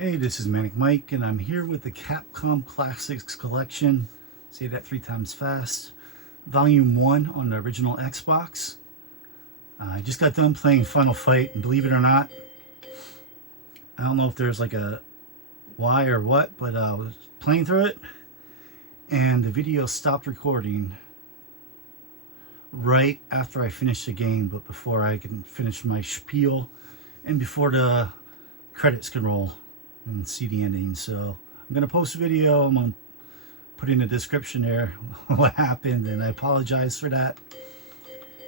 Hey, this is Manic Mike, and I'm here with the Capcom Classics Collection. Say that 3 times fast. Volume 1 on the original Xbox. I just got done playing Final Fight, and believe it or not, I don't know if there's like a why or what, but I was playing through it, and the video stopped recording right after I finished the game, but before I can finish my spiel, and before the credits can roll and see the ending. So I'm gonna post a video. I'm gonna put in the description there what happened, and I apologize for that.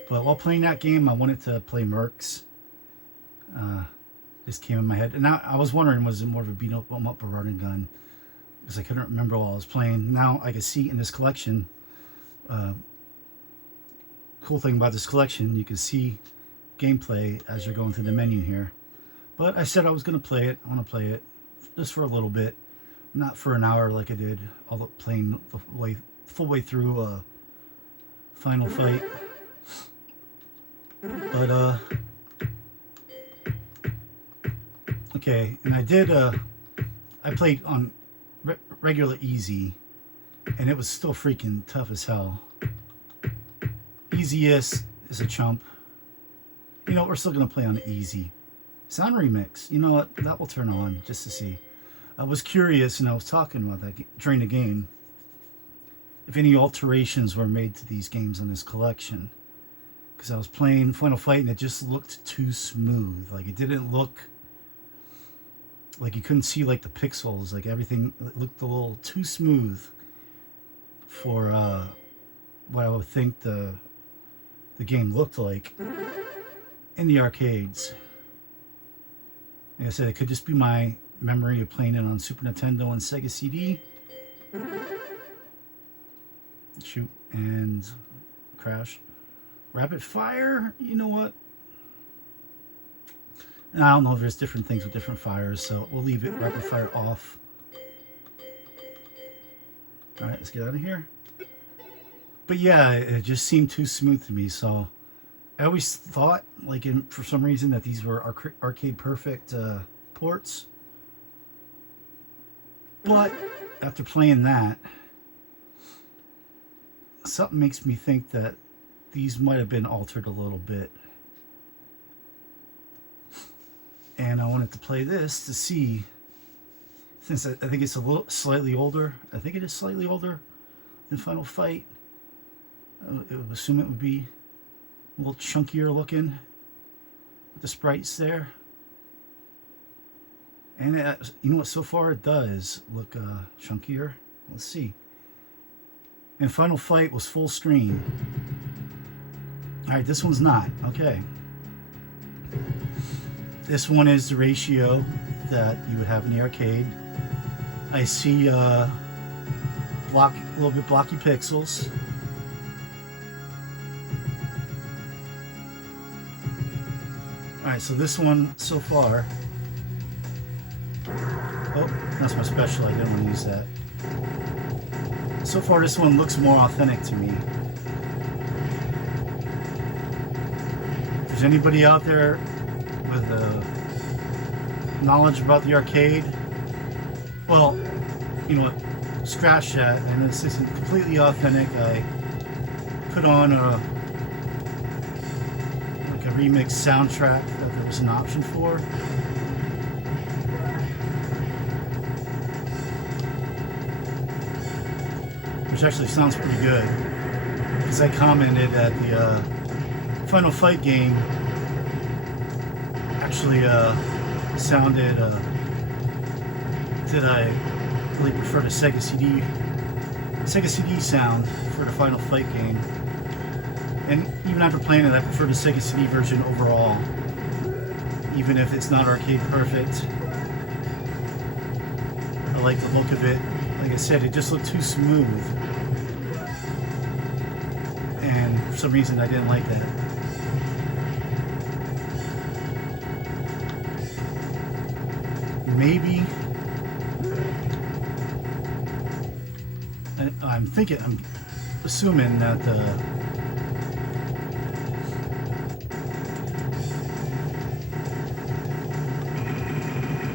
But while playing that game, I wanted to play Mercs. This came in my head, and I was wondering, was it more of a beat 'em up or run and gun? Because I couldn't remember while I was playing. Now I can see in this collection. Cool thing about this collection, you can see gameplay as you're going through the menu here. But I said I was going to play it. I want to play it just for a little bit, not for an hour like I did, although playing the full way through Final Fight. But okay, and I did I played on regular easy, and it was still freaking tough as hell. Easiest is a chump. You know, we're still gonna play on easy. Sound remix, you know what, that will turn on just to see. I was curious, and I was talking about that during the game, if any alterations were made to these games on this collection. Because I was playing Final Fight and it just looked too smooth. Like, it didn't look like you couldn't see like the pixels, like everything looked a little too smooth for what I would think the game looked like in the arcades. Like I said, it could just be my memory of playing it on Super Nintendo and Sega CD. Shoot, and crash. Rapid fire, you know what? I don't know if there's different things with different fires, so we'll leave it rapid fire off. Alright, let's get out of here. But yeah, it just seemed too smooth to me, so I always thought, like, for some reason, that these were arcade perfect ports. But after playing that, something makes me think that these might have been altered a little bit. And I wanted to play this to see, since I think it's a little slightly older. I think it is slightly older than Final Fight. I would assume it would be a little chunkier looking with the sprites there. And you know what, so far it does look chunkier. Let's see. And Final Fight was full screen. Alright, this one's not. Okay. This one is the ratio that you would have in the arcade. I see a little bit blocky pixels. Alright, so this one so far. Oh, that's my special. I didn't want to use that. So far, this one looks more authentic to me. If there's anybody out there with knowledge about the arcade, well, you know what, scratch that, and this isn't completely authentic. I put on a remix soundtrack that there was an option for. Which actually sounds pretty good, because I commented that the Final Fight game actually sounded, did I really prefer the Sega CD sound for the Final Fight game. And even after playing it, I prefer the Sega CD version overall, even if it's not arcade perfect. I like the look of it. Like I said, it just looked too smooth, and for some reason I didn't like that. Maybe I'm assuming that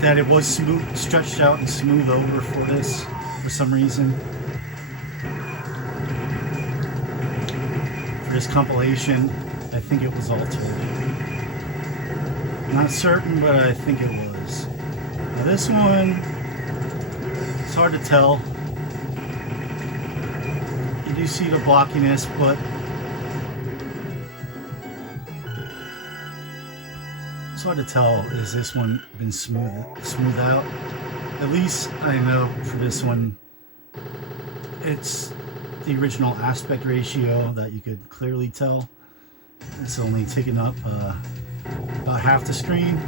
that it was smooth, stretched out and smooth over for this for some reason. For this compilation, I think it was altered. Not certain, but I think it was. Now this one, it's hard to tell. You do see the blockiness, but it's hard to tell. Has this one been smooth out? At least I know for this one, it's the original aspect ratio that you could clearly tell. It's only taking up about half the screen.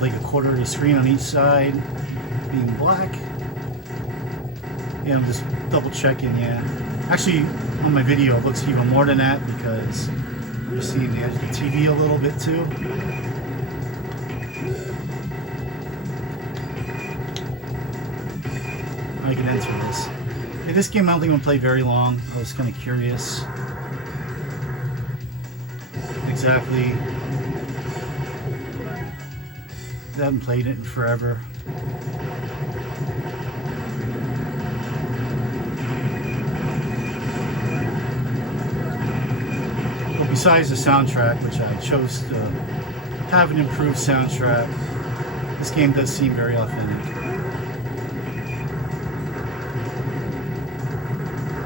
Like a quarter of the screen on each side being black. Yeah, I'm just double checking, yeah. Actually, on my video it looks even more than that because you're seeing the edge of the TV a little bit too. I can enter this. Hey, this game I don't think I'm gonna play very long. I was kind of curious. Exactly. I haven't played it in forever. Well, besides the soundtrack, which I chose to have an improved soundtrack, this game does seem very authentic.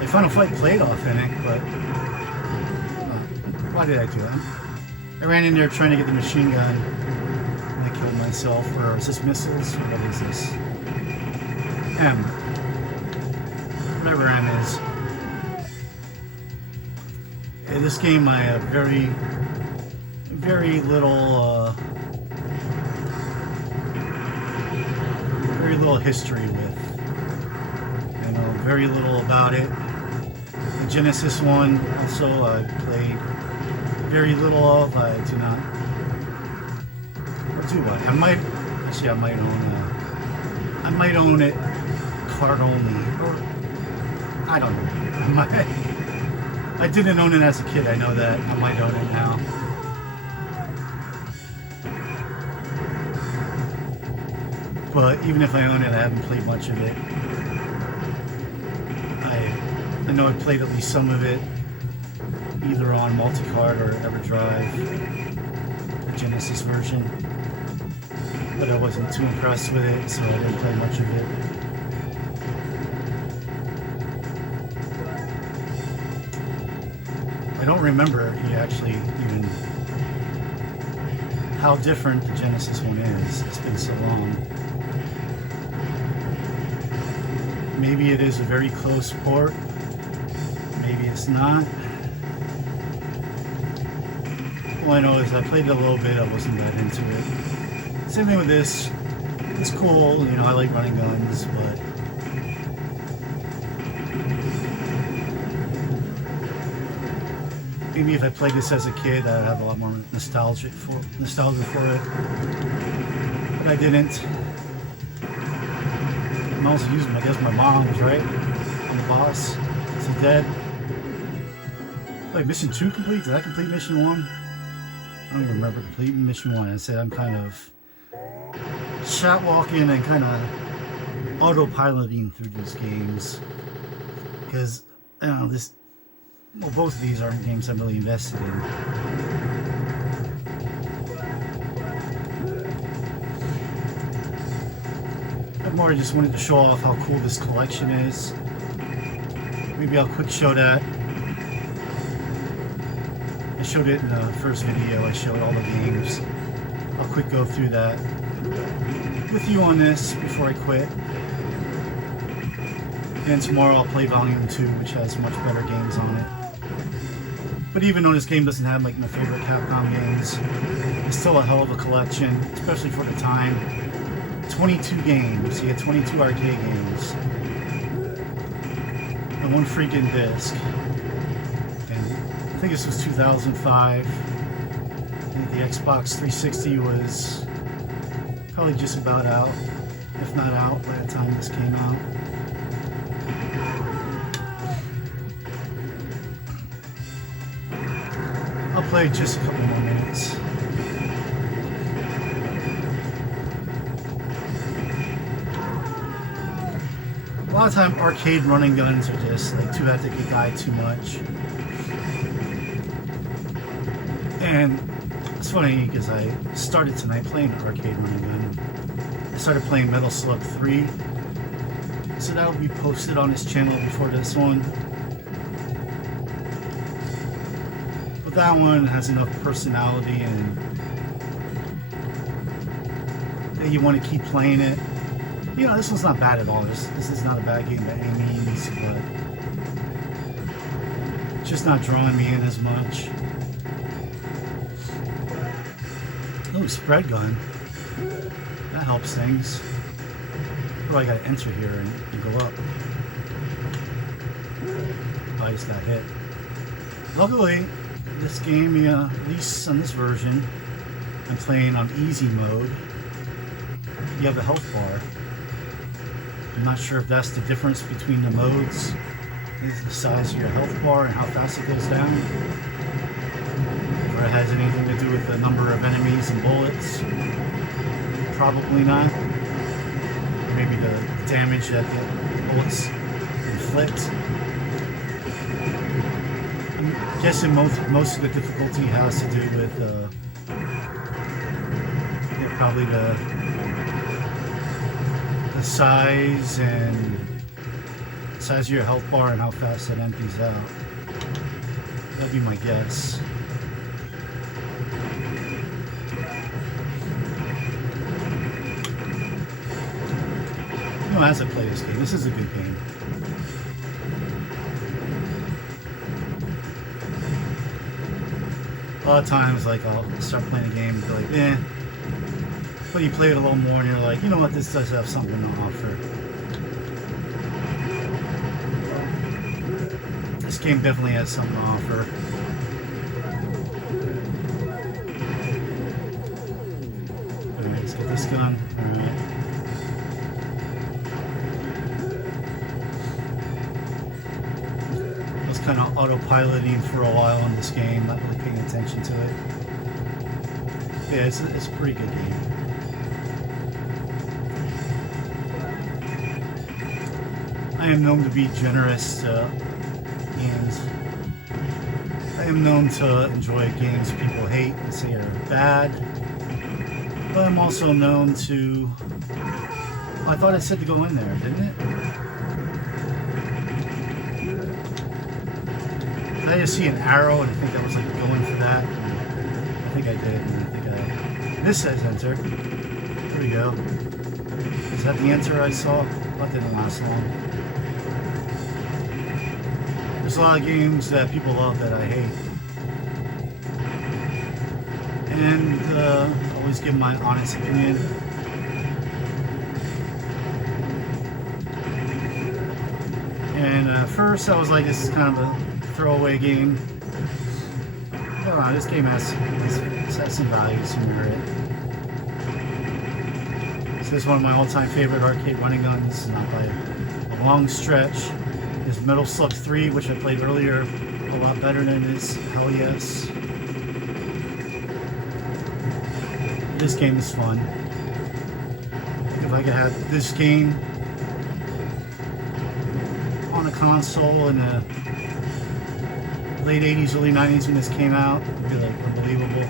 Final Fight played authentic, but why did I do that? I ran in there trying to get the machine gun and I killed myself. Or is this missiles? Or what is this? M. Whatever M is. In this game I have very little history with. I know very little about it. The Genesis one also I played very little of. I do not. Or do I? I might own it card only. Or I don't know. I didn't own it as a kid, I know that. I might own it now. But even if I own it, I haven't played much of it. I know I played at least some of it, either on multi-card or EverDrive, the Genesis version. But I wasn't too impressed with it, so I didn't play much of it. I don't remember actually even how different the Genesis one is. It's been so long. Maybe it is a very close port. Maybe it's not. All I know is I played it a little bit. I wasn't that into it. Same thing with this. It's cool. You know, I like running guns, but maybe if I played this as a kid, I'd have a lot more nostalgia for it. But I didn't. I'm also using, I guess, my mom's, right? I'm the boss. Is he dead? Like, mission 2 complete? Did I complete mission 1? I don't even remember completing mission 1. I said I'm kind of chat walking and kind of autopiloting through these games. Because, I don't know, well, both of these aren't games I'm really invested in. More just wanted to show off how cool this collection is. Maybe I'll quick show that. I showed it in the first video. I showed all the games. I'll quick go through that with you on this before I quit. And tomorrow I'll play Volume 2, which has much better games on it. But even though this game doesn't have like my favorite Capcom games, it's still a hell of a collection, especially for the time. 22 games. You get 22 arcade games. And one freaking disc. And I think this was 2005. I think the Xbox 360 was probably just about out, if not out, by the time this came out. I'll play just a couple more minutes. lot of time arcade running guns are just like too hectic, you die too much. And it's funny because I started tonight playing an arcade running gun. I started playing Metal Slug 3, so that will be posted on this channel before this one. But that one has enough personality and that you want to keep playing it. You know, this one's not bad at all. This is not a bad game by any means, but it's just not drawing me in as much. Ooh, spread gun. That helps things. Oh, I gotta enter here and go up. Oh, I just got hit. Luckily, this game, at least on this version, I'm playing on easy mode. You have a health bar. I'm not sure if that's the difference between the modes. Is the size of your health bar and how fast it goes down. Or it has anything to do with the number of enemies and bullets. Probably not. Maybe the damage that the bullets inflict. I'm guessing most of the difficulty has to do with probably the size of your health bar and how fast it empties out. That'd be my guess. You know, as I play this game, this is a good game. A lot of times, like, I'll start playing a game and be like, eh. But you play it a little more and you're like, you know what, this does have something to offer. This game definitely has something to offer. Alright, let's get this gun. Alright. I was kind of autopiloting for a while in this game, not really paying attention to it. Yeah, it's a pretty good game. I am known to be generous, and I am known to enjoy games people hate and say are bad. But I'm also known to... Oh, I thought it said to go in there, didn't it? Did I just see an arrow and I think I was like going for that? I think I did, and I think I... This says enter. There we go. Is that the enter I saw? That didn't last long. There's a lot of games that people love that I hate. And always give my honest opinion. And at first I was like, this is kind of a throwaway game. I don't know, this game has some value, some merit. So this is one of my all-time favorite arcade running guns, not by a long stretch. Is Metal Slug 3, which I played earlier, a lot better than this. Hell yes. This game is fun. If I could have this game on a console in the late 80s, early 90s when this came out, it would be like unbelievable.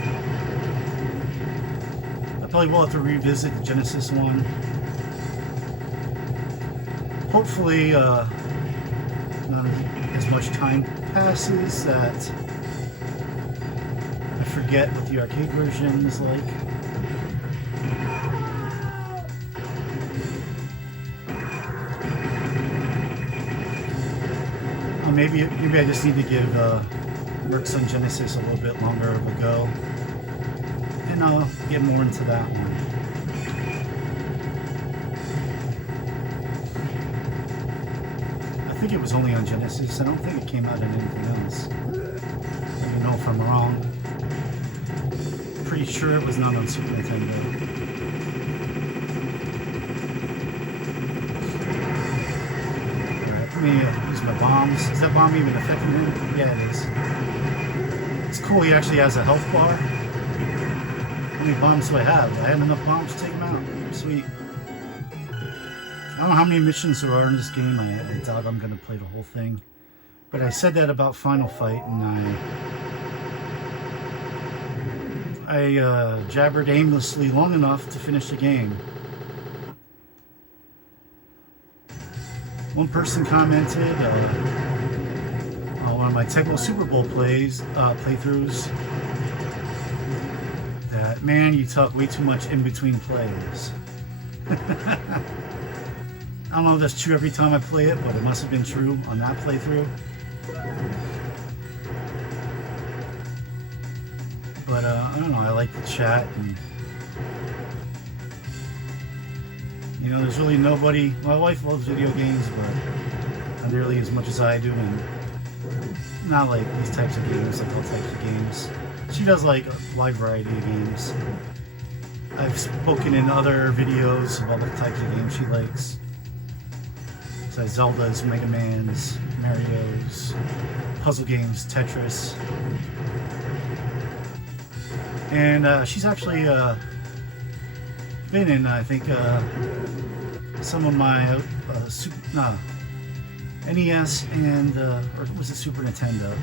I probably will have to revisit the Genesis one. Hopefully, not as much time passes that I forget what the arcade version is like. Or maybe I just need to give Mercs on Genesis a little bit longer of a go, and I'll get more into that one. I think it was only on Genesis. I don't think it came out on anything else. Let me know if I'm wrong. Pretty sure it was not on Super Nintendo. Alright, let me use my bombs. Is that bomb even affecting him? Yeah, it is. It's cool, he actually has a health bar. How many bombs do I have? I have enough bombs to take him out. Sweet. I don't know how many missions there are in this game. I doubt I'm going to play the whole thing. But I said that about Final Fight, and I jabbered aimlessly long enough to finish the game. One person commented on one of my Tecmo Super Bowl playthroughs that, man, you talk way too much in between plays. I don't know if that's true every time I play it, but it must have been true on that playthrough. But I don't know, I like to chat, and you know, there's really nobody. My wife loves video games, but not nearly as much as I do, and not like these types of games, like all types of games. She does like a wide variety of games. I've spoken in other videos of other types of games she likes. Besides Zelda's, Mega Man's, Mario's, puzzle games, Tetris. And she's actually been in, I think, some of my NES and, or was it Super Nintendo?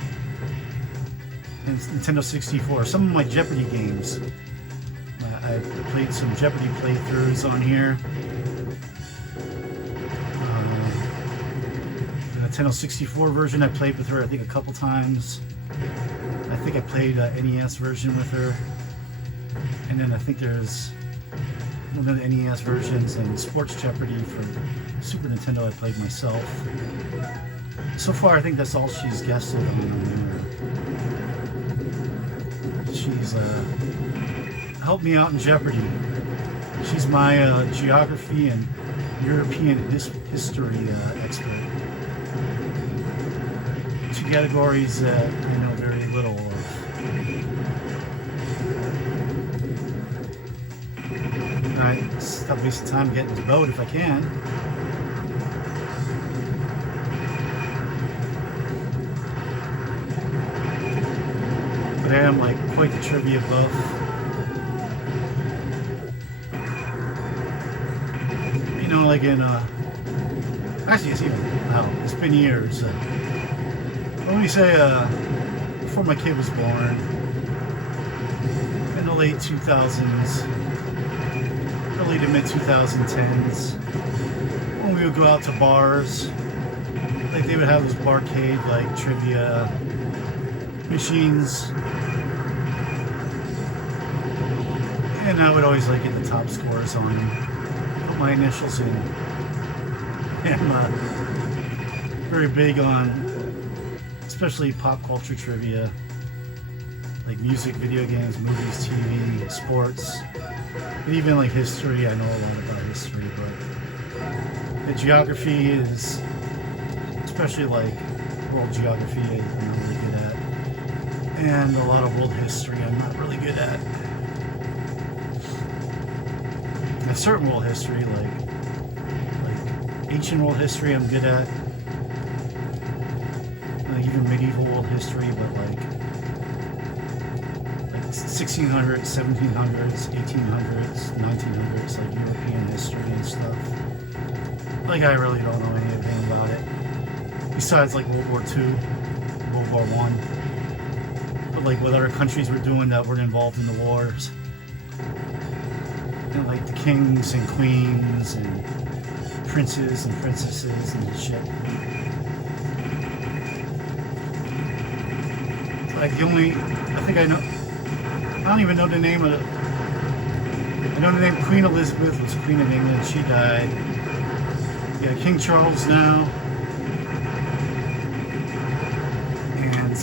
And Nintendo 64. Some of my Jeopardy games. I played some Jeopardy playthroughs on here. The Nintendo 64 version I played with her, I think, a couple times. I think I played NES version with her. And then I think there's one of the NES versions and Sports Jeopardy for Super Nintendo I played myself. So far, I think that's all she's guested on. She's helped me out in Jeopardy. She's my geography and European history expert. Two categories that I know very little of. Alright, stop wasting time getting to the boat if I can. But I am like quite the trivia buff. You know, like in actually it's even it's been years. Let me say before my kid was born, in the late 2000s, early to mid 2010s, when we would go out to bars, like they would have this barcade like trivia machines, and I would always like get the top scores on them, put my initials in. And I'm very big on especially pop culture trivia, like music, video games, movies, TV, sports, and even like history. I know a lot about history, but the geography is, especially like world geography, I'm not really good at, and a lot of world history I'm not really good at. A certain world history, like ancient world history, I'm good at. Even medieval world history, but like 1600s, 1700s, 1800s, 1900s, like European history and stuff. Like I really don't know anything about it. Besides like World War II, World War I. But like what other countries were doing that weren't involved in the wars. And like the kings and queens and princes and princesses and shit. Like the only, I think I know, I don't even know the name of it. I know the name Queen Elizabeth was Queen of England. She died. Yeah, King Charles now. And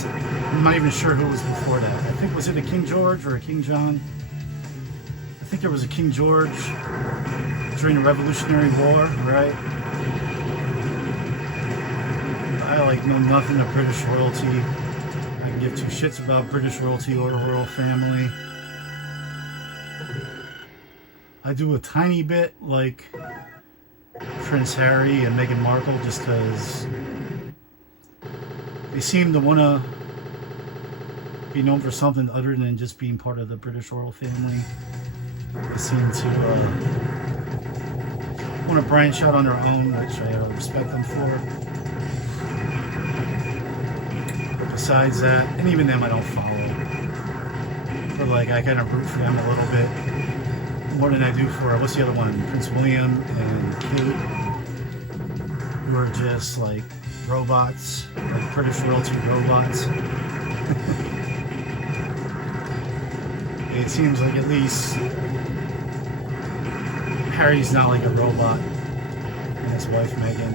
I'm not even sure who was before that. I think, was it a King George or a King John? I think there was a King George during the Revolutionary War, right? I like know nothing of British royalty. Give two shits about British royalty or royal family. I do a tiny bit like Prince Harry and Meghan Markle just because they seem to want to be known for something other than just being part of the British royal family. They seem to want to branch out on their own, which I respect them for. But besides that, and even them I don't follow. But like I kind of root for them a little bit more than I do for what's the other one? Prince William and Kate, who are just like robots, like British royalty robots. It seems like at least Harry's not like a robot, and his wife Meghan,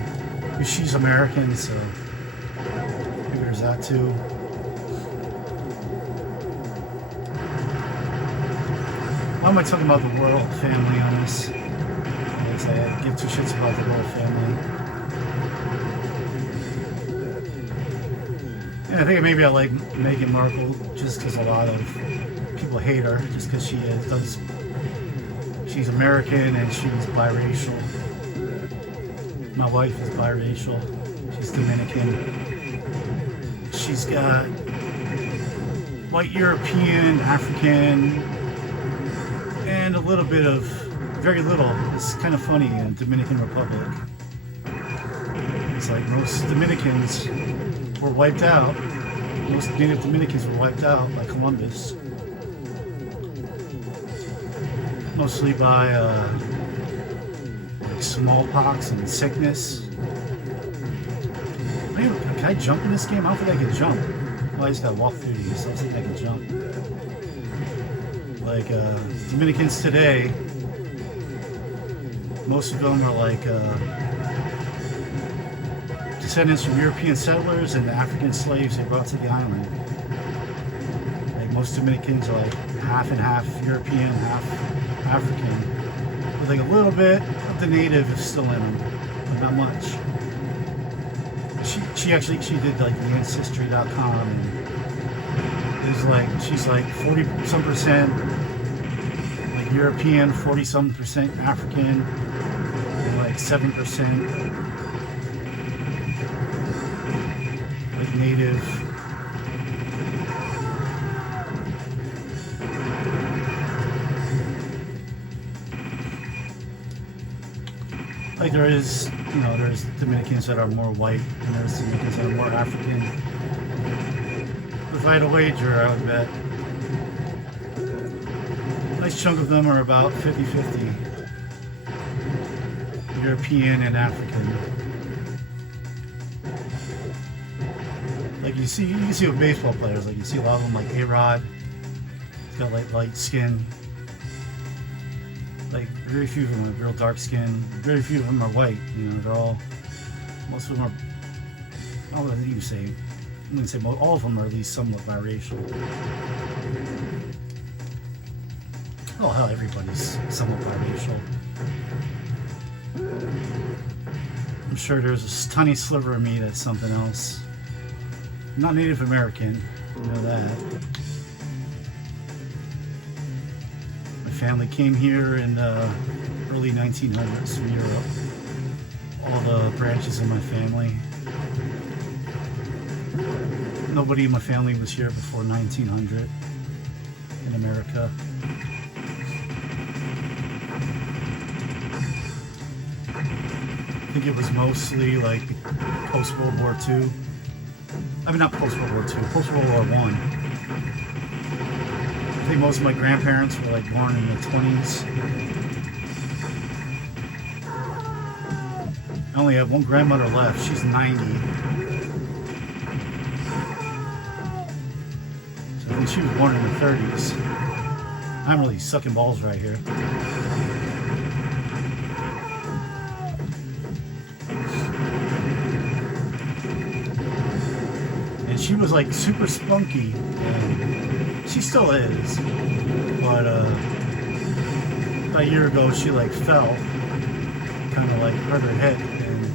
because she's American, so maybe there's that too. Why am I talking about the royal family on this? I give two shits about the royal family. And I think maybe I like Meghan Markle just because a lot of people hate her, just because she's American and she's biracial. My wife is biracial. She's Dominican. She's got white European, African, and a little bit of, very little, it's kind of funny, in Dominican Republic. It's like most Dominicans were wiped out. Most native Dominicans were wiped out by Columbus. Mostly by like smallpox and sickness. Man, can I jump in this game? I don't think I can jump. Well, I just gotta walk through these. I don't think I can jump. Like Dominicans today, most of them are like descendants from European settlers and African slaves they brought to the island. Like most Dominicans are like half and half European, half African, with like a little bit of the native still in them, but not much. She did like the Ancestry.com, and there's like she's like 40-some% like European, 40-some% African, and like 7% like native. Like there is, there's Dominicans that are more white, and there's Dominicans that are more African. If I had a wager, I would bet a nice chunk of them are about 50-50 European and African. Like you see with baseball players, like you see a lot of them like A-Rod, he's got like light skin. Like very few of them have real dark skin. Very few of them are white. They're all. Most of them are. I don't know what you say. I'm gonna say all of them are at least somewhat biracial. Oh hell, everybody's somewhat biracial. I'm sure there's a tiny sliver of me that's something else. I'm not Native American. You know that. Family came here in the early 1900s from Europe. All the branches of my family. Nobody in my family was here before 1900 in America. I think it was mostly like post-World War II. I mean, not post-World War II, post-World War I. I think most of my grandparents were like born in the 20s. I only have one grandmother left. She's 90. So I think she was born in the 30s. I'm really sucking balls right here. And she was like super spunky, and she still is. But about a year ago, she like fell, kind of like hurt her head, and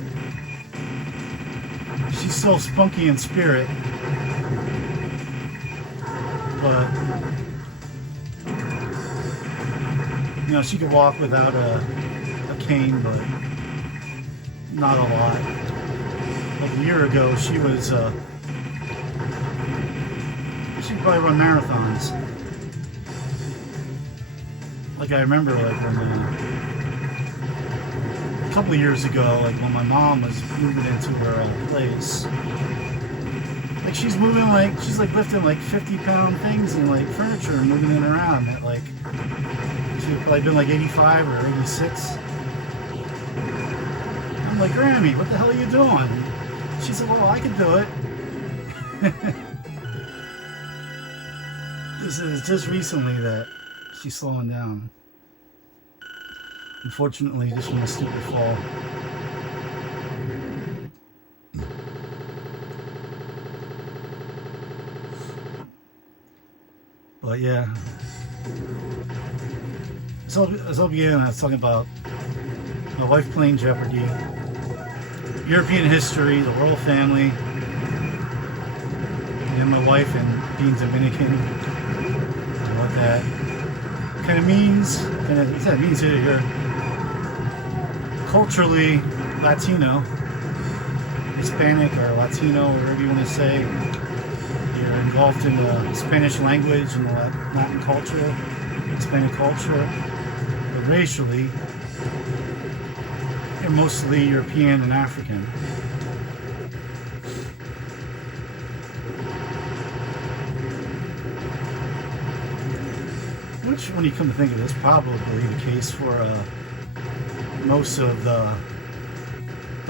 she's still spunky in spirit. But she could walk without a cane, but not a lot. Like a year ago, she was she could probably run marathons. Like I remember, like when a couple of years ago, like when my mom was moving into her place, like she's lifting like 50-pound things and like furniture and moving it around at like, she'd probably been like 85 or 86. I'm like, Grammy, what the hell are you doing? She said, well, I can do it. This is just recently that she's slowing down. Unfortunately, just from a stupid fall. But yeah. So as I began, I was talking about my wife playing Jeopardy, European history, the royal family, and my wife and being Dominican, and what that kind of means. It means that you're culturally Latino, Hispanic or Latino, whatever you want to say. You're involved in the Spanish language and the Latin culture, Hispanic culture, but racially, you're mostly European and African. Which, when you come to think of it, is probably the case for most of the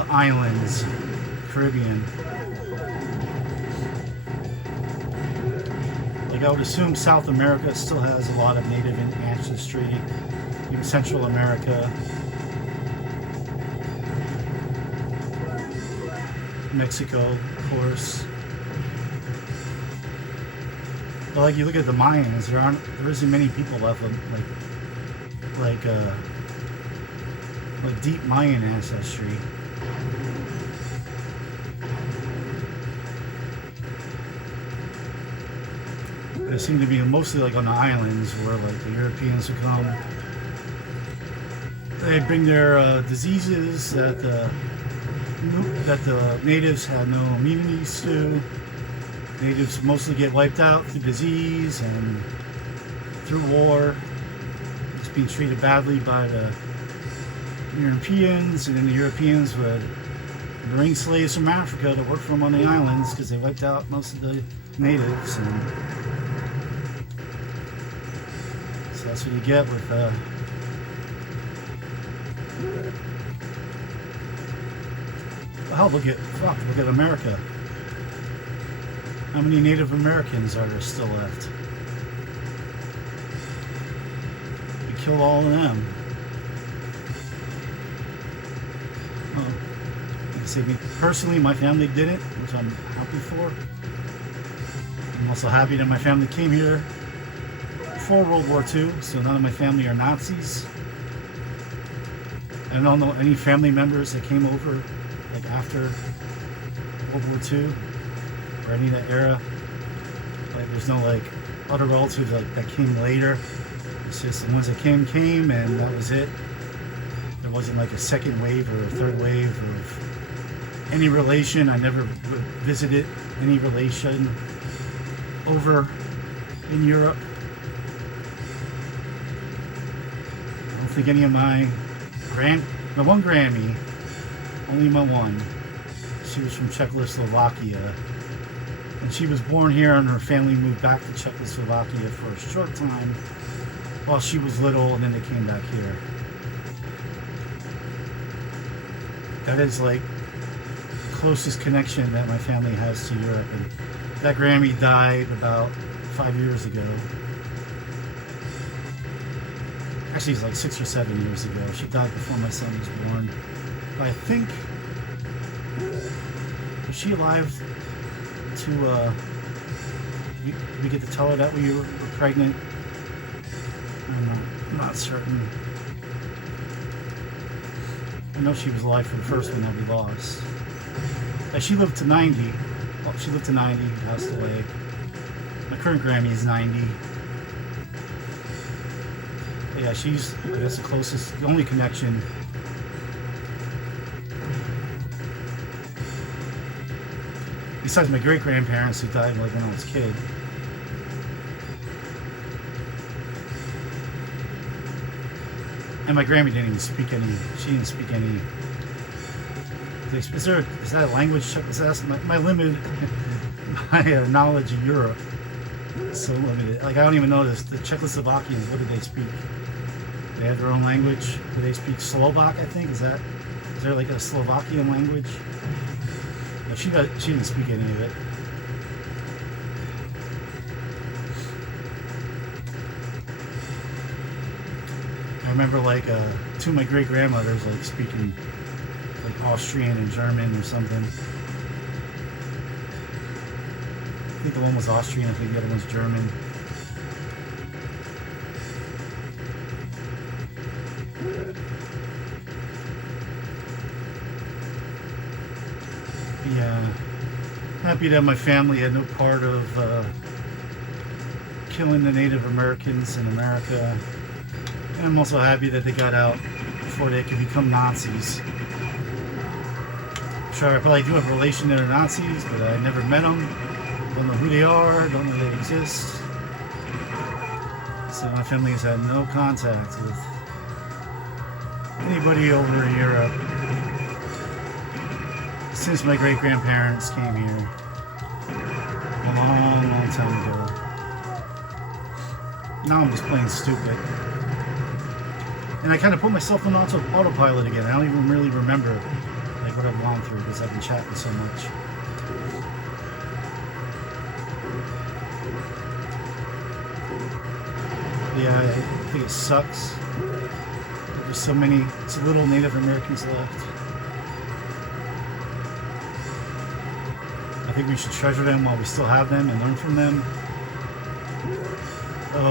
islands, Caribbean. Like I would assume South America still has a lot of native ancestry, even Central America, Mexico, of course. But like you look at the Mayans, there isn't many people left with like deep Mayan ancestry. They seem to be mostly like on the islands where like the Europeans would come. They bring their diseases that the natives had no immunities to. Natives mostly get wiped out through disease and through war. It's being treated badly by the Europeans, and then the Europeans would bring slaves from Africa to work for them on the islands because they wiped out most of the natives. And so that's what you get with look at America. How many Native Americans are there still left? We killed all of them. Personally, my family did it, which I'm happy for. I'm also happy that my family came here before World War II, so none of my family are Nazis. I don't know any family members that came over like after World War II or any of that era. Like there's no like other relatives that came later. It's just the ones that came and that was it. There wasn't like a second wave or a third wave of any relation. I never visited any relation over in Europe. I don't think any of my one Grammy, only my one. She was from Czechoslovakia. And she was born here and her family moved back to Czechoslovakia for a short time while she was little, and then they came back here. That is like the closest connection that my family has to Europe. And that Grammy died about 5 years ago. Actually, it's like 6 or 7 years ago. She died before my son was born. But I think, was she alive to, we get to tell her that we were pregnant? I'm not certain. I know she was alive for the first one that we lost. She lived to 90. Well, she lived to 90, passed away. My current Grammy is 90. But yeah, she's, I guess, the closest, the only connection. Besides my great-grandparents who died like when I was a kid. And my grandma didn't even speak any. She didn't speak any. Is that a language? That's my limited my knowledge of Europe is so limited. Like I don't even know this. The Czechoslovakians, what do they speak? They have their own language. Do they speak Slovak? I think is there like a Slovakian language? No, she didn't speak any of it. I remember like two of my great grandmothers like speaking like Austrian and German or something. I think the one was Austrian, I think the other one's German. Yeah, happy that my family had no part of killing the Native Americans in America. And I'm also happy that they got out before they could become Nazis. I'm sure I probably do have a relation to the Nazis, but I never met them. Don't know who they are, don't know they exist. So my family has had no contact with anybody over in Europe since my great-grandparents came here a long, long time ago. Now I'm just playing stupid. And I kind of put myself on autopilot again. I don't even really remember like what I've gone through because I've been chatting so much. Yeah, I think it sucks. There's so little Native Americans left. I think we should treasure them while we still have them and learn from them.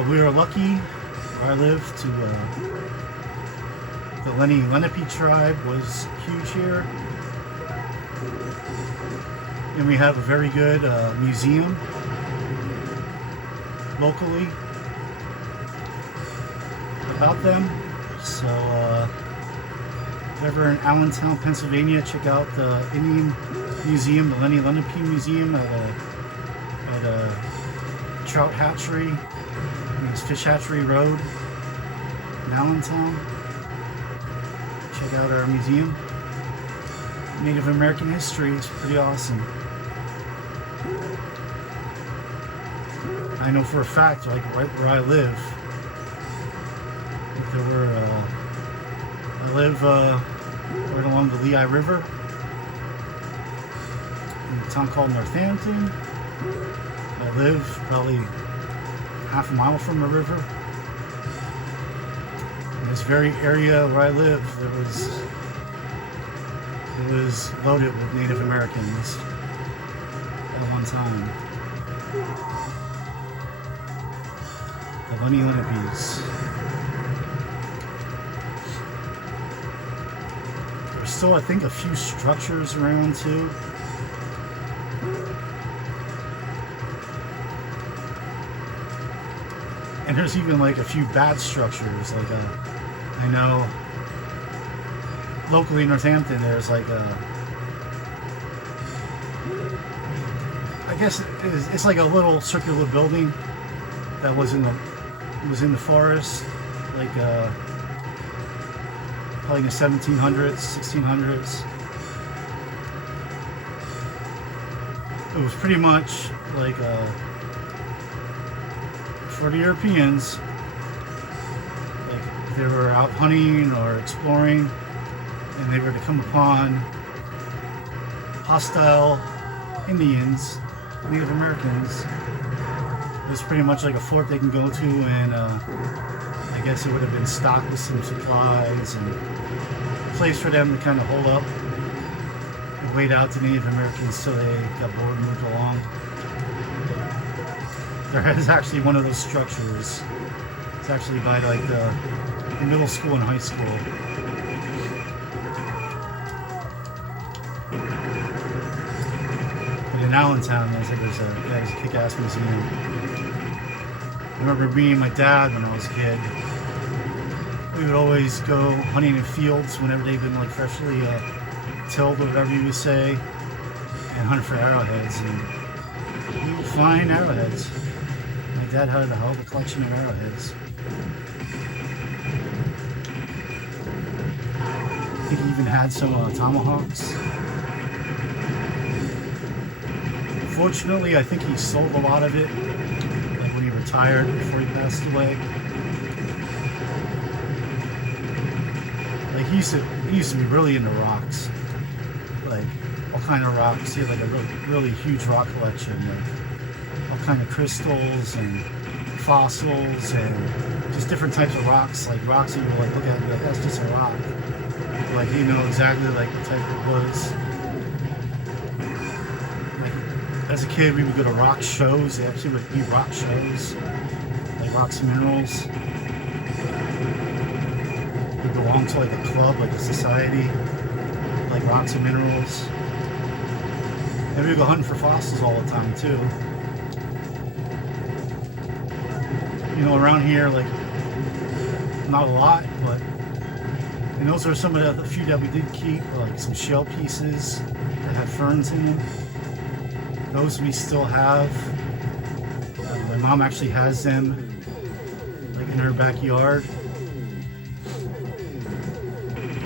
We are lucky where I live to the Lenape tribe was huge here. And we have a very good museum locally about them. So if ever in Allentown, Pennsylvania, check out the Indian Museum, the Lenape Museum at a trout hatchery. It's Fish Hatchery Road in Allentown. Check out our museum. Native American history is pretty awesome. I know for a fact, like right where I live, there were, I live right along the Lehigh River in a town called Northampton. I live probably half a mile from the river. In this very area where I live, it was loaded with Native Americans at one time. The Lenapes. There's still, I think, a few structures around too. And there's even like a few bad structures. Like I know locally in Northampton, there's like I guess it's like a little circular building that was in the forest, like probably in the 1700s, 1600s. It was pretty much like for the Europeans, like if they were out hunting or exploring and they were to come upon hostile Indians, Native Americans, it was pretty much like a fort they can go to, and I guess it would have been stocked with some supplies and a place for them to kind of hold up and wait out the Native Americans till they got bored and moved along. There is actually one of those structures. It's actually by like the middle school and high school. But in Allentown, there's a kick-ass museum. I remember me and my dad when I was a kid. We would always go hunting in fields whenever they've been like freshly tilled, or whatever you would say, and hunt for arrowheads. And we would find arrowheads. My dad had a hell of a collection of arrowheads. think he even had some tomahawks. Fortunately, I think he sold a lot of it, like when he retired before he passed away. Like he used to be really into rocks, like all kind of rocks. He had like a really huge rock collection, like all kind of crystals and fossils and just different types of rocks, like rocks that you like look at and be like, that's just a rock. Like you know exactly like the type it was. As a kid, we would go to rock shows. They actually would be rock shows, like Rocks and Minerals. We belonged to like a club, like a society, like Rocks and Minerals. And we would go hunting for fossils all the time too. You know, around here, like not a lot, but and those are some of the few that we did keep, like some shell pieces that had ferns in them. Those we still have. My mom actually has them, like in her backyard,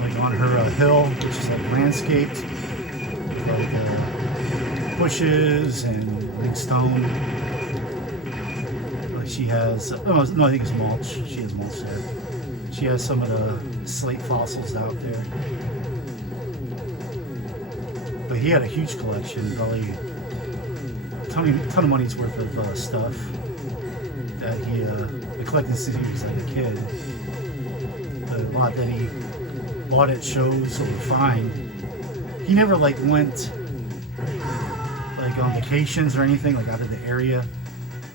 like on her hill, which is like landscaped, like bushes and big stone. Like she has, no, I think it's mulch. She has mulch there. She has some of the slate fossils out there. But he had a huge collection, probably a ton of money's worth of stuff that he collected since he was like a kid. A lot that he bought at shows or would find. He never like went like on vacations or anything like out of the area.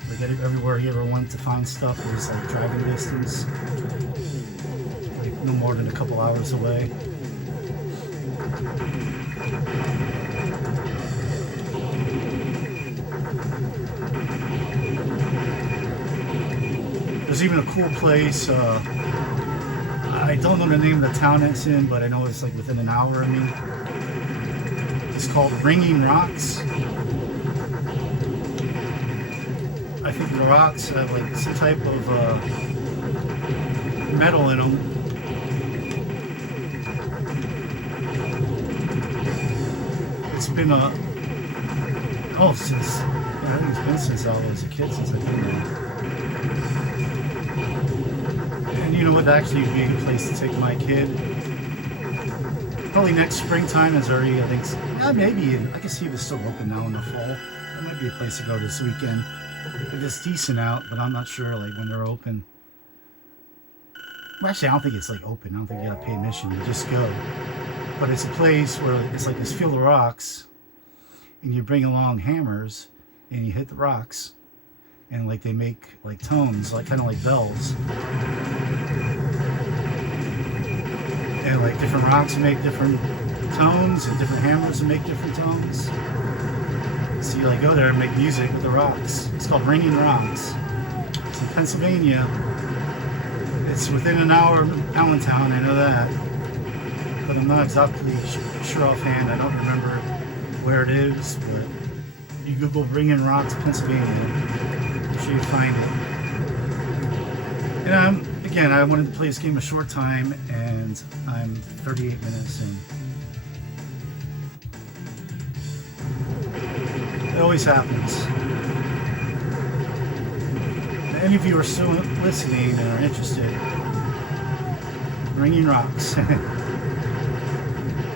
Like everywhere he ever went to find stuff was like driving distance, like no more than a couple hours away. There's even a cool place, I don't know the name of the town it's in, but I know it's like within an hour of me. It's called Ringing Rocks. I think the rocks have like some type of metal in them. It's been I think it's been since I was a kid, since I've been there. And you know what, actually would be a good place to take my kid. Probably next springtime is already, I think, maybe, I can see if it's still open now in the fall. That might be a place to go this weekend. If it's decent out, but I'm not sure like when they're open. Well, actually, I don't think it's like open. I don't think you gotta pay admission, you just go. But it's a place where it's like this field of rocks, and you bring along hammers, and you hit the rocks. And like they make like tones, like kind of like bells. And like different rocks make different tones, and different hammers make different tones. So you like go there and make music with the rocks. It's called Ringing Rocks. It's in Pennsylvania. It's within an hour of Allentown, I know that. But I'm not exactly sure offhand. I don't remember where it is, but you Google Ringing Rocks, Pennsylvania. I'm sure you find it. And again, I wanted to play this game a short time, and I'm 38 minutes in. It always happens. If any of you are still listening and are interested, Ringing Rocks,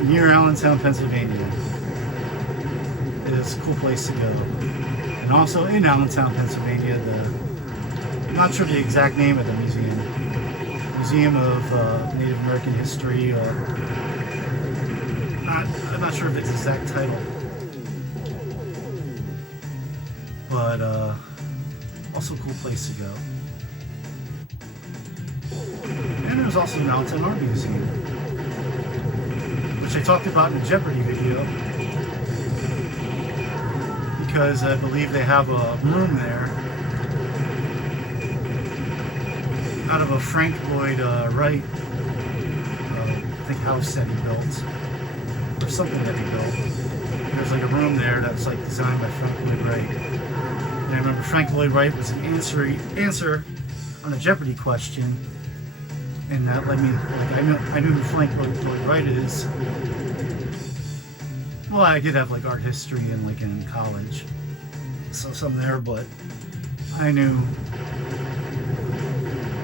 near Allentown, Pennsylvania, is a cool place to go. And also in Allentown, Pennsylvania, I'm not sure the exact name of the museum. Museum of Native American History, or I'm not sure of its exact title. But also a cool place to go. And there's also the Mountain Art Museum, which I talked about in the Jeopardy video, because I believe they have a room there out of a Frank Lloyd Wright, I think, house that he built, or something that he built. There's like a room there that's like designed by Frank Lloyd Wright. And I remember Frank Lloyd Wright was an answer on a Jeopardy question, and that led me, like, I knew who Frank Lloyd Wright is. Well, I did have like art history and like in college, so some there, but I knew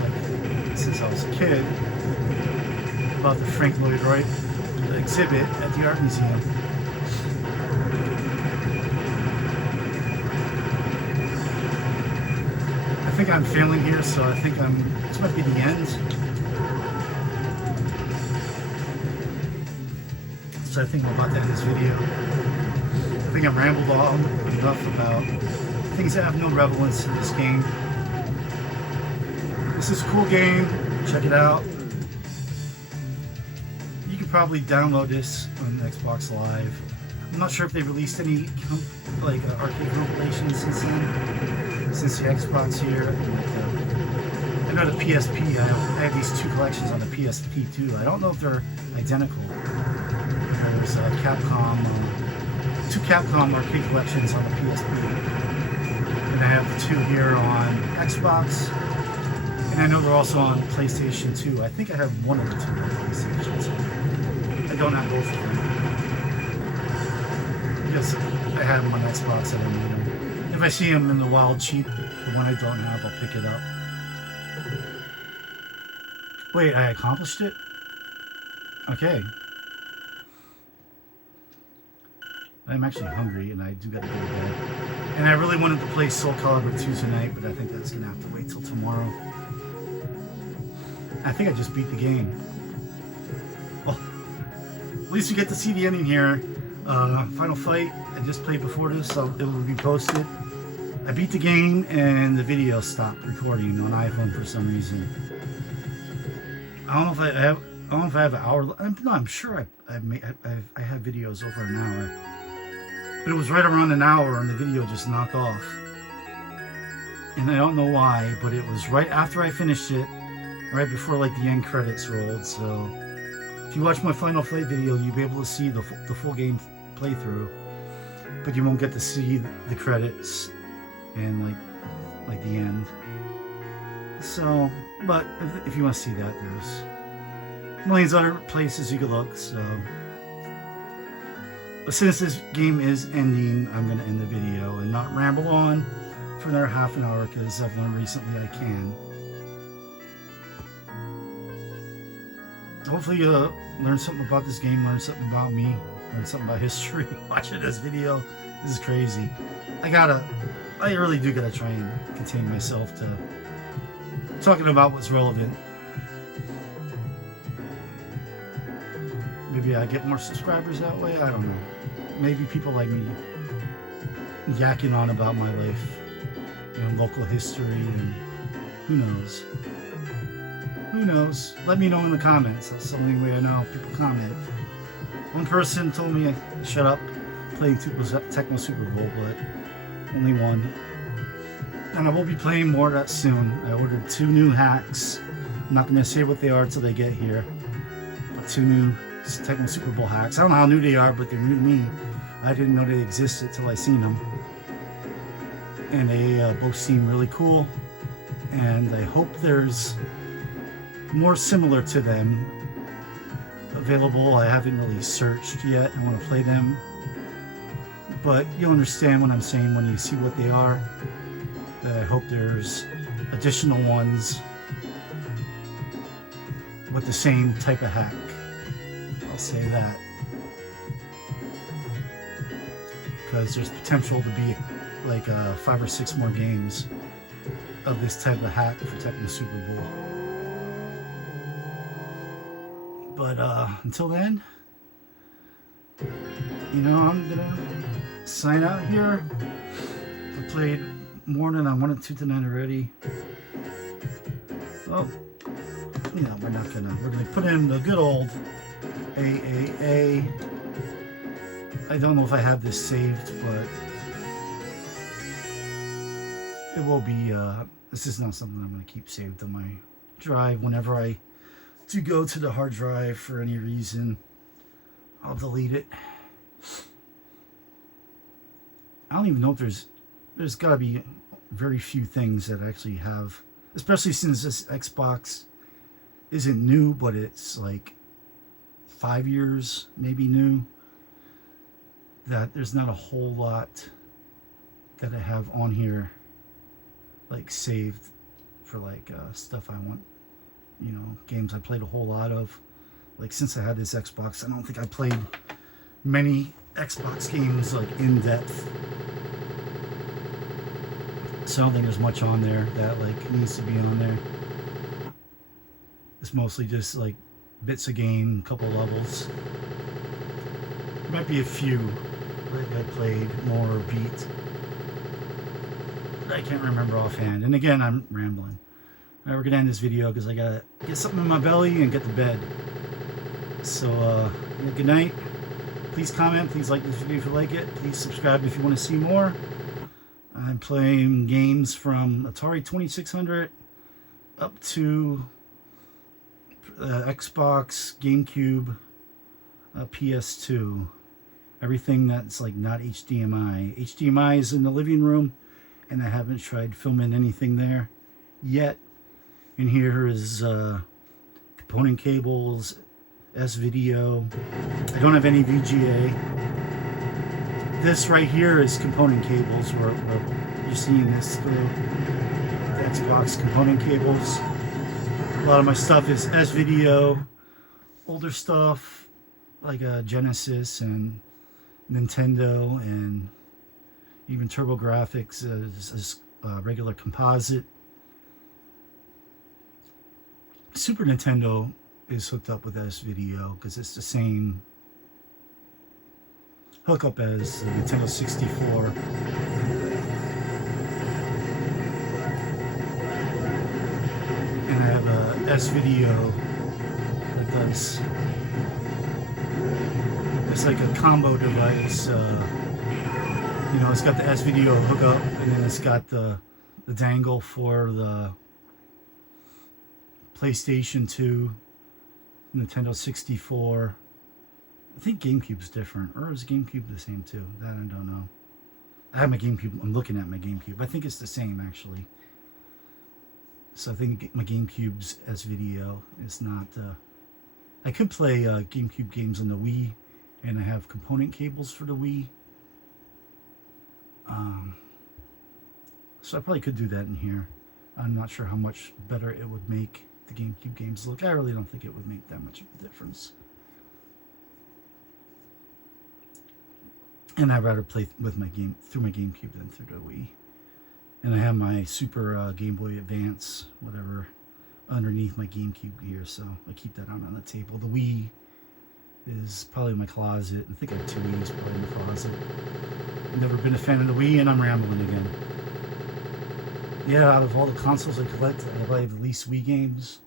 like since I was a kid about the Frank Lloyd Wright exhibit at the art museum. I think I'm failing here, so I think this might be the end. So I think I'm about to end this video. I think I've rambled on enough about things that have no relevance in this game. This is a cool game. Check it out. You can probably download this on Xbox Live. I'm not sure if they released any like arcade compilations since then, since the Xbox here. I know the PSP. I have these two collections on the PSP too. I don't know if they're identical. There's Capcom, two Capcom arcade collections on the PSP, and I have the two here on Xbox, and I know they're also on PlayStation 2. I think I have one of the two on PlayStation 2. I don't have both of them because I have them on Xbox. I don't need them. If I see them in the wild cheap, the one I don't have, I'll pick it up. Wait, I accomplished it? Okay. I'm actually hungry and I do gotta go to bed. And I really wanted to play Soul Calibur 2 tonight, but I think that's gonna have to wait till tomorrow. I think I just beat the game. Well, at least you get to see the ending here. Final fight, I just played before this, so it will be posted. I beat the game and the video stopped recording on iPhone for some reason. I don't know if I have an hour. No, I'm sure I have videos over an hour. But it was right around an hour and the video just knocked off. And I don't know why, but it was right after I finished it, right before like the end credits rolled. So if you watch my Final Fight video, you'll be able to see the full game playthrough. But you won't get to see the credits and like the end. So, but if you want to see that, there's millions of other places you could look. So. But since this game is ending, I'm going to end the video and not ramble on for another half an hour because I've learned recently I can. Hopefully you learn something about this game, learn something about me, learn something about history watching this video. This is crazy. I really do gotta try and contain myself to talking about what's relevant. Maybe I get more subscribers that way, I don't know. Maybe people like me yakking on about my life and local history, and who knows? Who knows? Let me know in the comments. That's the only way I know. People comment. One person told me shut up playing Tecmo Super Bowl, but only one. And I will be playing more of that soon. I ordered 2 new hacks. I'm not going to say what they are until they get here. But 2 new Tecmo Super Bowl hacks. I don't know how new they are, but they're new to me. I didn't know they existed till I seen them. And they both seem really cool. And I hope there's more similar to them available. I haven't really searched yet. I want to play them. But you'll understand what I'm saying when you see what they are. That I hope there's additional ones with the same type of hack. I'll say that. Because there's potential to be like 5 or 6 more games of this type of hack for Tecmo Super Bowl. But until then, you know, I'm gonna sign out here. I played more than I wanted to tonight already. Well, you know, we're gonna put in the good old AAA. I don't know if I have this saved, but it will be, this is not something I'm gonna keep saved on my drive. Whenever I do go to the hard drive for any reason, I'll delete it. I don't even know if there's gotta be very few things that actually have, especially since this Xbox isn't new, but it's like 5 years maybe new, that there's not a whole lot that I have on here like saved for like stuff I want, you know, games I played a whole lot of. Like since I had this Xbox, I don't think I played many Xbox games like in depth. So I don't think there's much on there that like needs to be on there. It's mostly just like bits of game, a couple levels. There might be a few like I played more or beat. I can't remember offhand. And again, I'm rambling. All right, we're gonna end this video because I gotta get something in my belly and get to bed. So yeah, good night. Please comment, please like this video if you like it. Please subscribe if you want to see more. I'm playing games from Atari 2600 up to Xbox, GameCube, PS2. Everything that's like not HDMI. HDMI is in the living room, and I haven't tried filming anything there yet. And here is component cables, S-video. I don't have any VGA. This right here is component cables where you're seeing this through the Xbox component cables. A lot of my stuff is S-video, older stuff like Genesis and Nintendo, and even TurboGrafx is regular composite. Super Nintendo is hooked up with S-video because it's the same hookup as the Nintendo 64. And I have a S-video that does, it's like a combo device. You know, it's got the S-video hookup, and then it's got the dangle for the PlayStation 2, Nintendo 64. I think GameCube's different, or is GameCube the same too? That I don't know. I have my GameCube. I'm looking at my GameCube. I think it's the same actually. So I think my GameCube's S-video is not. I could play GameCube games on the Wii, and I have component cables for the Wii. So I probably could do that in here. I'm not sure how much better it would make the GameCube games look. I really don't think it would make that much of a difference. And I'd rather play with my game through my GameCube than through the Wii. And I have my Super Game Boy Advance, whatever, underneath my GameCube gear, so I keep that on the table. The Wii is probably in my closet. I think I have 2 Wii's probably in the closet. Never been a fan of the Wii, and I'm rambling again. Yeah, out of all the consoles I collect, I probably have the least Wii games.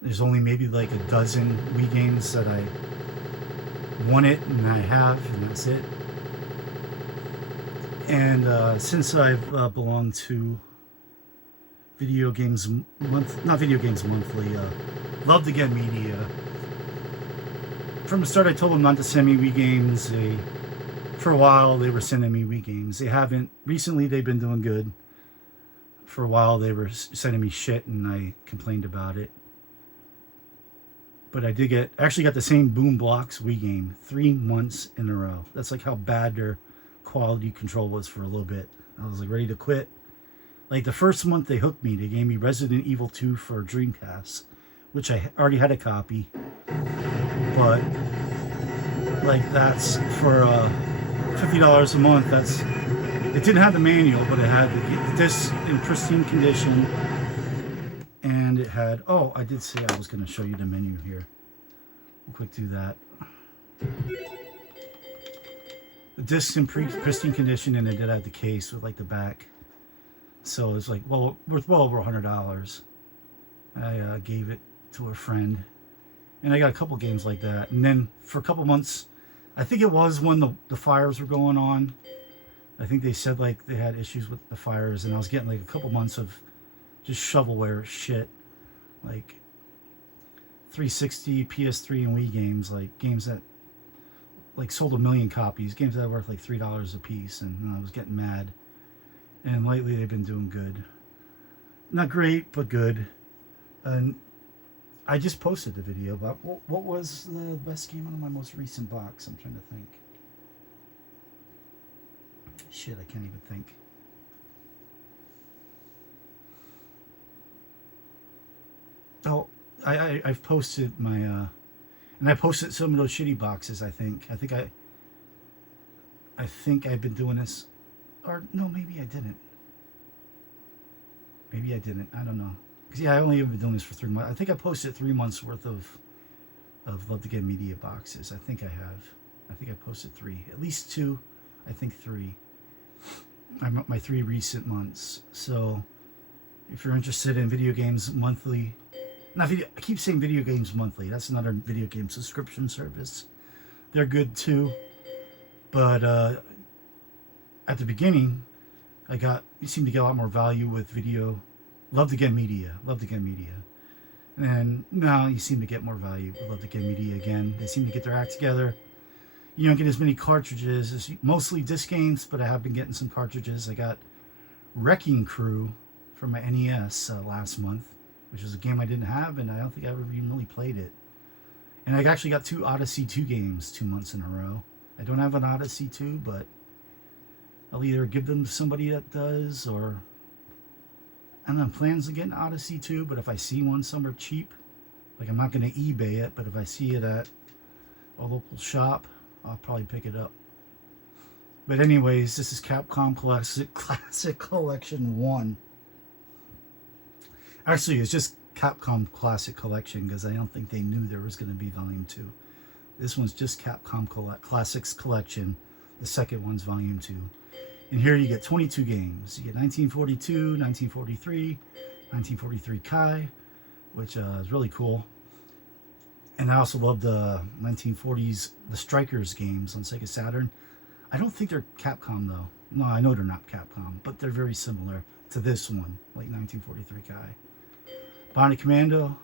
There's only maybe like a dozen Wii games that I want it, and I have, and that's it. And since I've belonged to Video Games not Video Games Monthly, Love to Get Media, from the start I told them not to send me Wii games. For a while they were sending me Wii games. They haven't. Recently they've been doing good. For a while they were sending me shit, and I complained about it. But I did actually got the same Boom Blocks Wii game 3 months in a row. That's like how bad their quality control was for a little bit. I was like ready to quit. Like the first month they hooked me, they gave me Resident Evil 2 for Dreamcast, which I already had a copy. But like that's for $50 a month. It didn't have the manual, but it had the disc in pristine condition. And it had, oh, I did say I was going to show you the menu here. We'll quick do that. The disc's in pristine condition, and it did have the case with like the back. So it's like, well, worth well over $100. I gave it to a friend, and I got a couple games like that. And then for a couple months, I think it was when the fires were going on. I think they said like they had issues with the fires, and I was getting like a couple months of just shovelware shit, like 360, PS3, and Wii games, like games that like sold 1 million copies, games that are worth like $3 a piece, and I was getting mad. And lately they've been doing good. Not great, but good. And I just posted the video about what was the best game out of my most recent box. I'm trying to think. Shit, I can't even think. Oh, I've posted my and I posted some of those shitty boxes. I think I've been doing this, or no, maybe I didn't. Maybe I didn't. I don't know. Cause yeah, I only have been doing this for 3 months. I think I posted 3 months worth of Love to Get Media boxes. I think I have. I think I posted 3, at least 2. I think 3. I'm at my 3 recent months. So if you're interested in video games monthly, not video. I keep saying video games monthly. That's another video game subscription service. They're good too, but at the beginning, you seem to get a lot more value with video. Love to Get Media. And now you seem to get more value with Love to Get Media again. They seem to get their act together. You don't get as many cartridges as mostly disc games, but I have been getting some cartridges. I got Wrecking Crew for my NES last month, which was a game I didn't have, and I don't think I ever even really played it. And I actually got 2 Odyssey 2 games 2 months in a row. I don't have an Odyssey 2, but I'll either give them to somebody that does, or I don't have plans to get an Odyssey 2, but if I see one somewhere cheap, like I'm not going to eBay it, but if I see it at a local shop, I'll probably pick it up. But anyways, this is Capcom Classic Collection 1. Actually, it's just Capcom Classic Collection because I don't think they knew there was going to be Volume 2. This one's just Capcom Classics Collection. The second one's Volume 2. And here you get 22 games. You get 1942, 1943, 1943 Kai, which is really cool. And I also love the 1940s, the Strikers games on Sega Saturn. I don't think they're Capcom though. No, I know they're not Capcom, but they're very similar to this one, like 1943 Kai. Bounty Commando,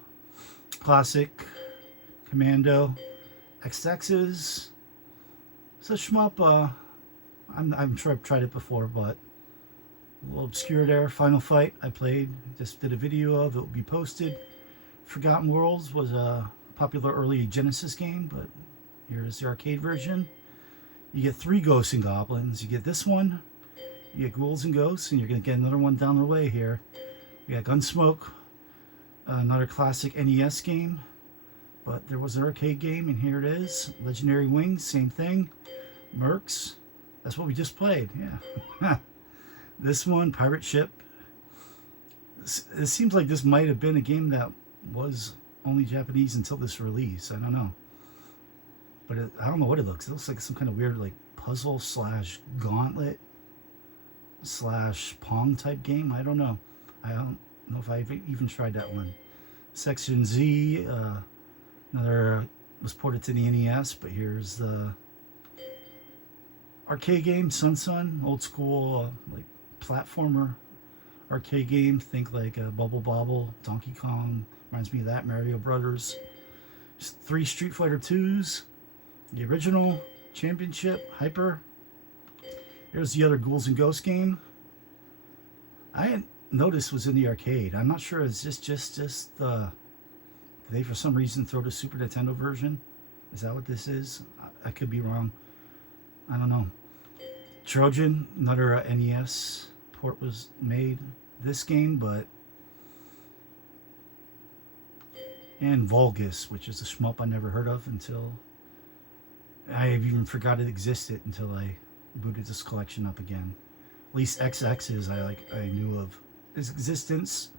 Classic Commando, XX's. It's a shmup. I'm sure I've tried it before, but a little obscure there. Final Fight I played, just did a video of. It will be posted. Forgotten Worlds was a popular early Genesis game, but here's the arcade version. You get 3 Ghosts and Goblins. You get this one, you get Ghouls and Ghosts, and you're going to get another one down the way here. You got Gunsmoke, another classic NES game, but there was an arcade game, and here it is. Legendary Wings, same thing. Mercs, that's what we just played, yeah. This one, Pirate Ship. It seems like this might have been a game that was only Japanese until this release. I don't know. But I don't know what it looks. It looks like some kind of weird like puzzle / gauntlet / Pong type game. I don't know. I don't know if I've even tried that one. Section Z, another was ported to the NES, but here's the arcade game, Sun, old school like platformer arcade game. Think like Bubble Bobble, Donkey Kong, reminds me of that, Mario Brothers. Just 3 Street Fighter 2s, the original, Championship, Hyper. Here's the other Ghouls and Ghosts game. I hadn't noticed was in the arcade. I'm not sure, is this just did they for some reason throw the Super Nintendo version? Is that what this is? I could be wrong. I don't know. Trojan, another NES port was made. This game, but... And Vulgus, which is a shmup I never heard of until... I even forgot it existed until I booted this collection up again. At least XX's I knew of its existence.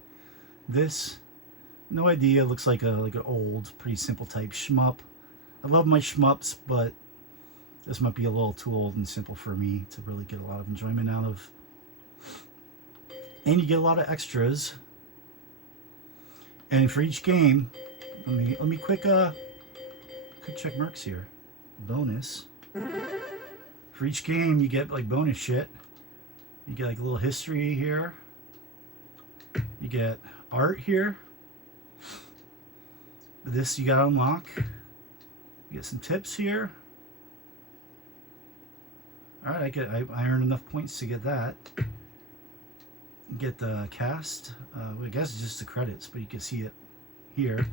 This, no idea. Looks like an old, pretty simple type shmup. I love my shmups, but this might be a little too old and simple for me to really get a lot of enjoyment out of. And you get a lot of extras. And for each game, let me quick check Mercs here. Bonus. For each game, you get like bonus shit. You get like a little history here. You get art here. This you gotta unlock. You get some tips here. All right, I earned enough points to get that. Get the cast. I guess it's just the credits, but you can see it here.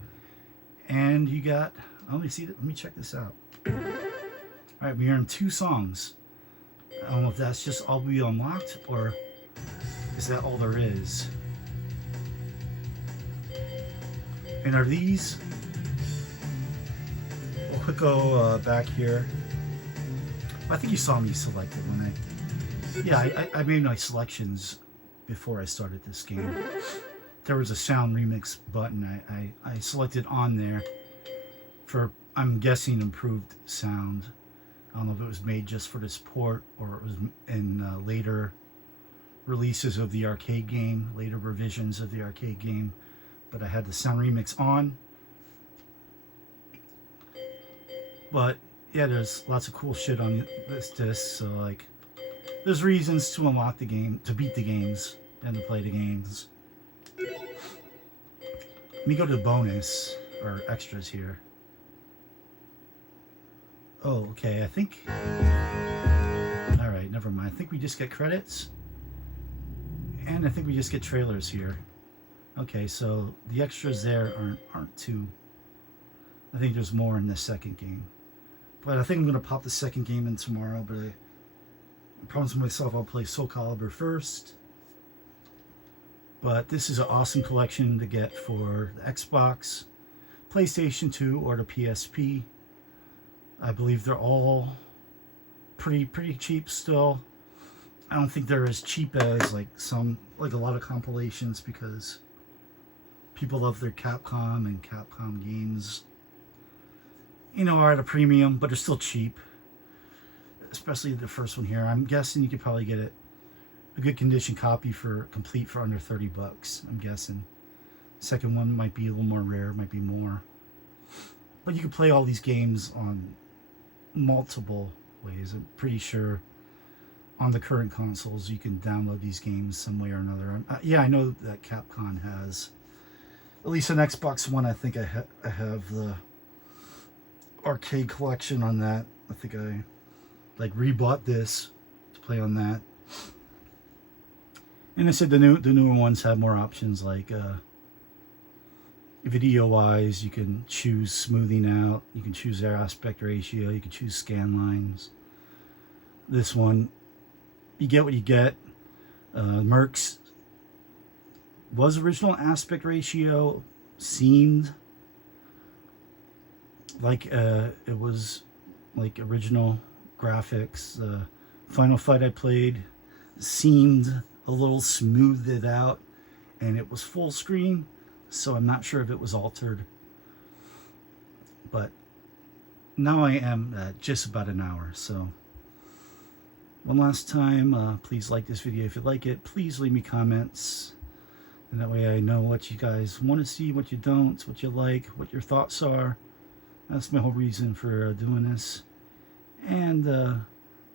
And you got, let me see, let me check this out. All right, we earned 2 songs. I don't know if that's just all we unlocked, or is that all there is? And are these, we'll quick go back here. I think you saw me select it when I made my selections before I started this game. There was a sound remix button I selected on there for, I'm guessing, improved sound. I don't know if it was made just for this port or it was in later releases of the arcade game, later revisions of the arcade game. But I had the sound remix on. But yeah, there's lots of cool shit on this disc. So like, there's reasons to unlock the game, to beat the games, and to play the games. Let me go to the bonus or extras here. Oh, okay. I think. All right, never mind. I think we just get credits, and I think we just get trailers here. Okay, so the extras there aren't too. I think there's more in the second game, but I think I'm gonna pop the second game in tomorrow. But I promised myself I'll play Soul Calibur first. But this is an awesome collection to get for the Xbox, PlayStation 2, or the PSP. I believe they're all pretty cheap still. I don't think they're as cheap as like a lot of compilations, because people love their Capcom, and Capcom games, you know, are at a premium, but they're still cheap. Especially the first one here. I'm guessing you could probably get it a good condition copy for complete for under 30 bucks. I'm guessing. Second one might be a little more rare, might be more. But you can play all these games on multiple ways. I'm pretty sure on the current consoles you can download these games some way or another. Yeah, I know that Capcom has at least an Xbox One. I think I have the arcade collection on that. I think I like rebought this to play on that. And I said the newer ones have more options, like video wise, you can choose smoothing out, you can choose their aspect ratio, you can choose scan lines. This one, you get what you get. Mercs was original aspect ratio, seemed like it was like original graphics. Final Fight I played seemed a little smoothed out, and it was full screen, so I'm not sure if it was altered. But now I am at just about an hour. So one last time, please like this video if you like it. Please leave me comments, and that way I know what you guys want to see, what you don't, what you like, what your thoughts are. That's my whole reason for doing this. And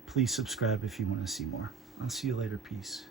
please subscribe if you want to see more. I'll see you later. Peace.